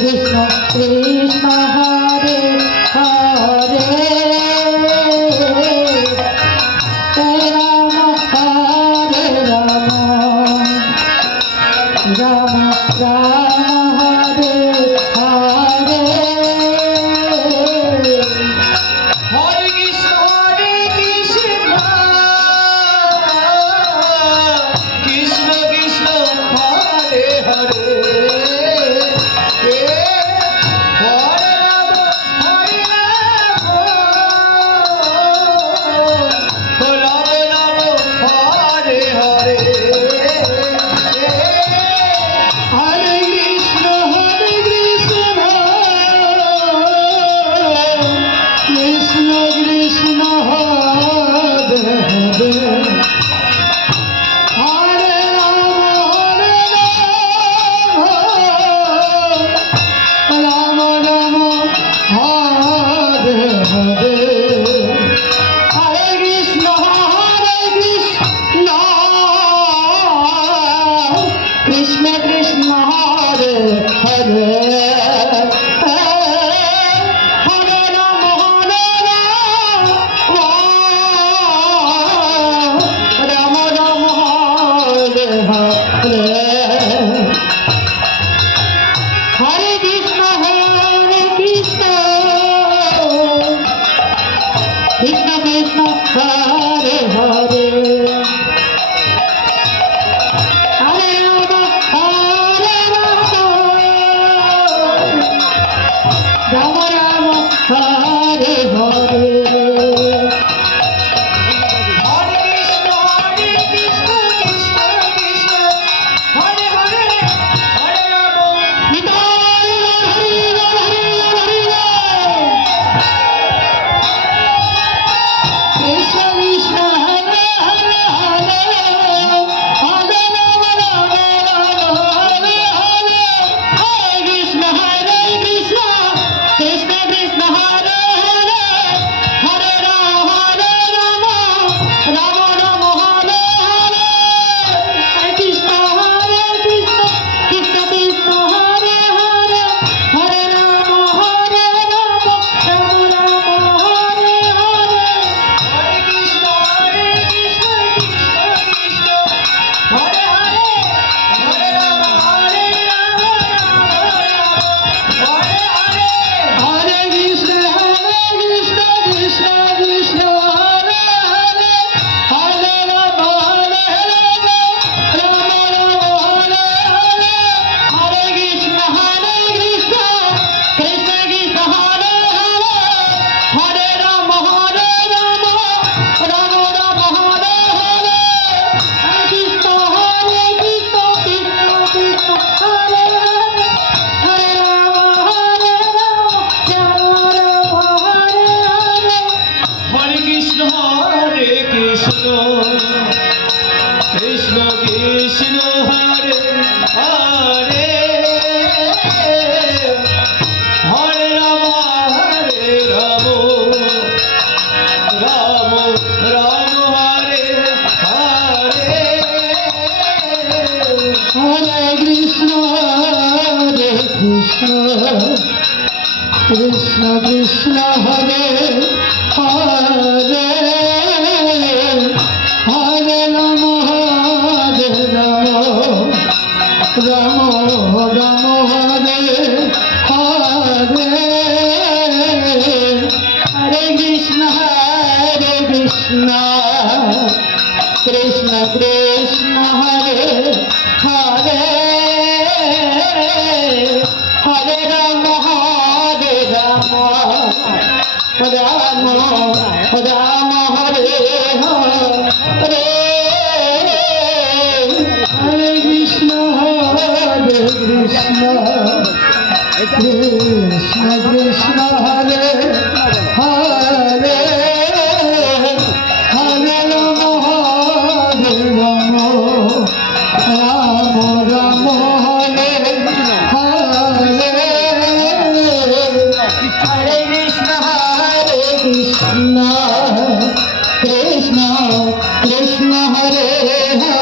Krishna Krishna Hare Hare Rama Hare Rama Rama Rama Hare Hare Hare Krishna Krishna Krishna Hare Hare Krishna Krishna Hare Hare Hare Rama Rama Rama Hare Hare Hare Krishna Krishna Krishna Hare Hare Rama Rama Hare Hare Krishna Krishna Hare Hare Hare Rama Rama Rama Hare Hare Hare Krishna Krishna Krishna Hare Hare Hare Rama Rama Rama Hare Hare Hare Krishna Krishna Krishna Hare Hare Hare Rama Rama Rama Hare Hare Hare Krishna Krishna Krishna Hare Hare Hare Rama Rama Rama Hare Hare Hare Krishna Krishna Krishna Hare Hare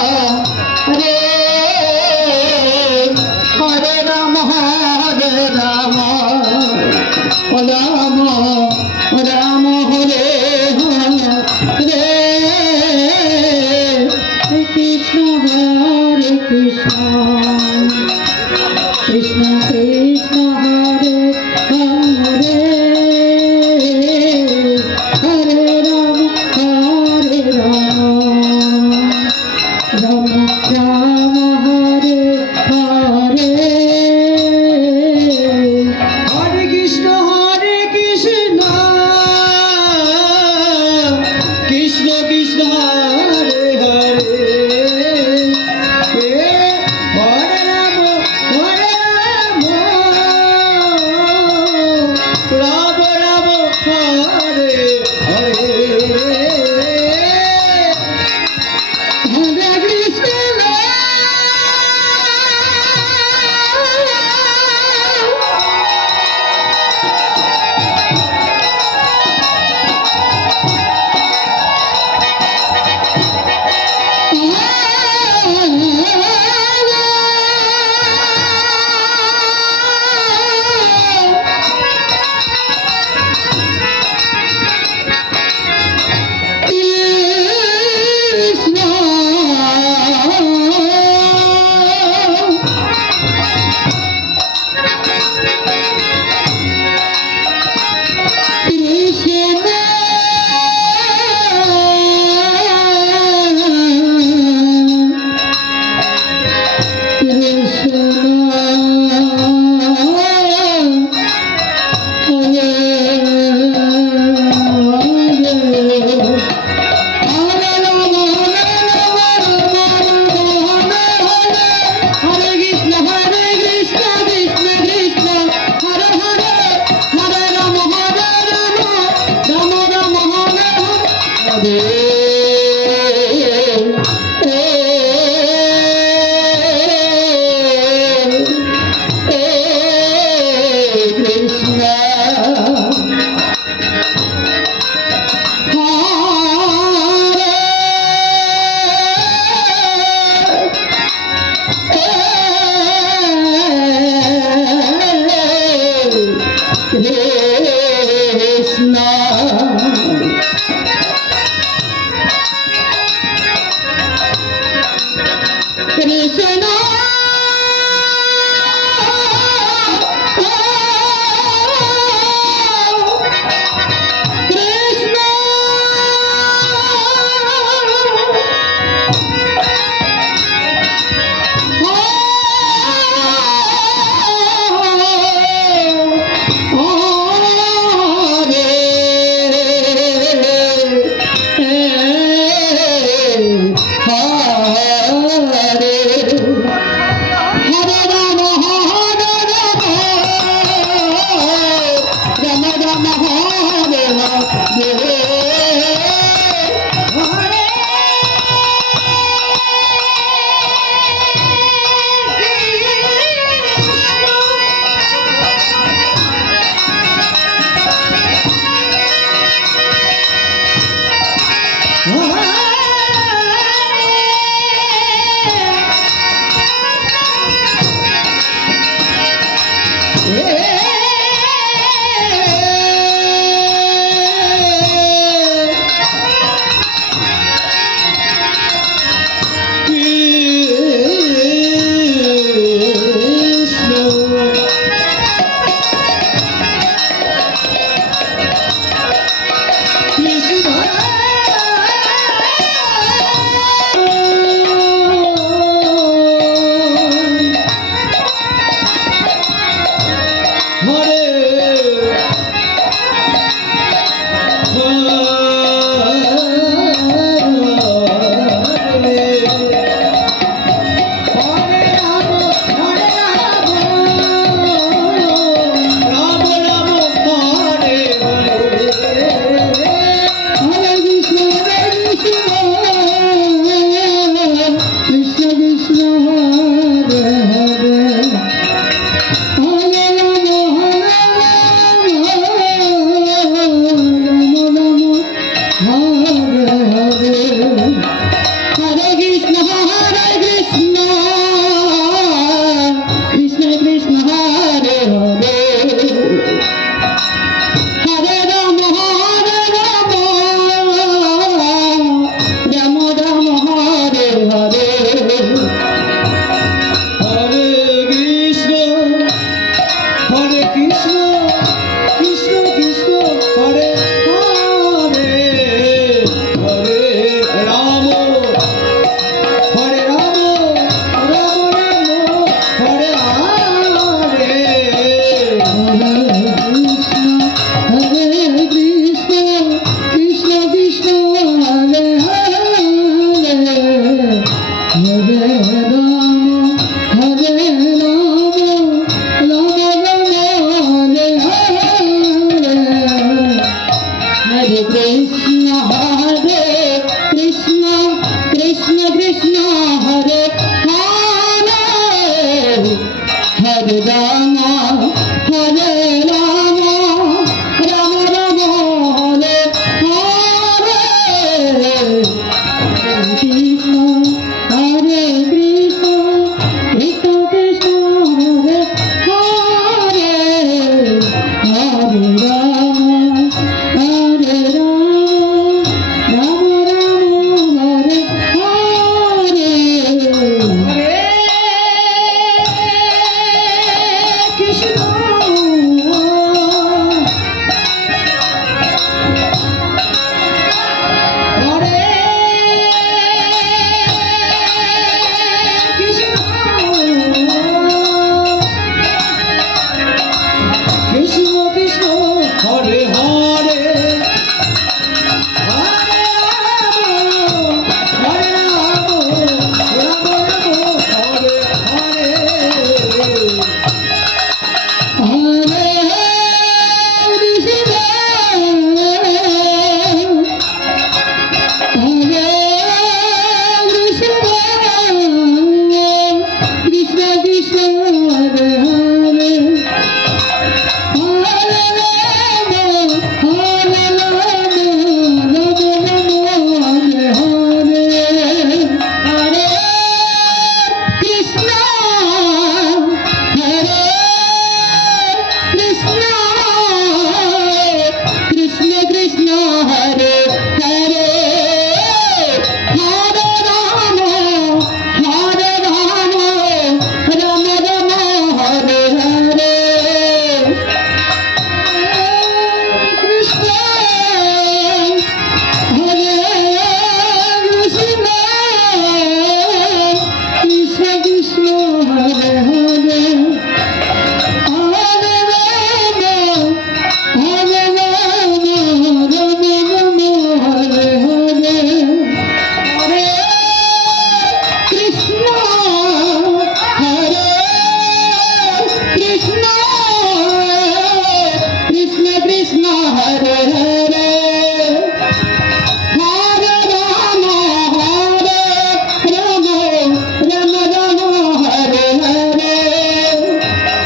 Hare Rama Ram Ram Ram Hare Hare Krishna Hare Krishna Krishna Krishna Hare Hare Hare Ram Ram Ram Hare Hare Hare Krishna Krishna Krishna Hare Hare Hare Ram Ram Ram Hare Hare Hare Krishna Hare Ram Ram Ram Hare Hare Hare Krishna Hare Krishna Krishna Krishna Hare Hare Hare Ram Hare Ram Ram Ram Hare Hare Hare Krishna Krishna Krishna Hare Hare Hare Ram Hare Ram Ram Ram Hare Hare Hare Krishna Krishna Krishna Krishna Hare Hare Hare Ram